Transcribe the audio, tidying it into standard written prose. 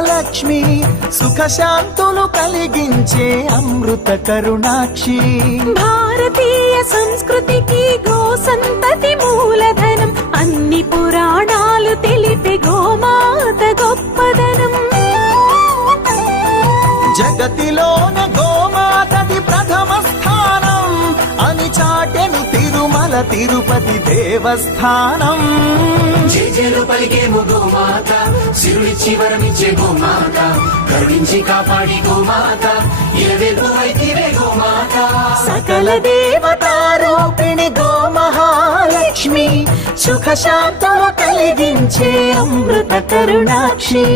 మహాలక్ష్మి, సుఖశాంతులు కలిగించే అమృత కరుణాక్షి. భారతీయ సంస్కృతికి గో సంతతి మూలధనం, అన్ని పురాణాలు తెలిపే గోమాత గొప్పదనం. జగతిలోన గోమాతది ప్రథమ స్థానం అని చాటెను తిరుమల తిరుపతి దేవస్థానం. జేజేలు పలికేము గోమాత, సిరుడిచ్చి వరమిచ్చే గోమాత, కరుణించి కాపాడి గోమాత, ఇలవేల్పు వైతివే గోమాత. సకల దేవతారూపిణి గో మహాలక్ష్మి, సుఖశాంతులు కలిగించే అమృత కరుణాక్షి.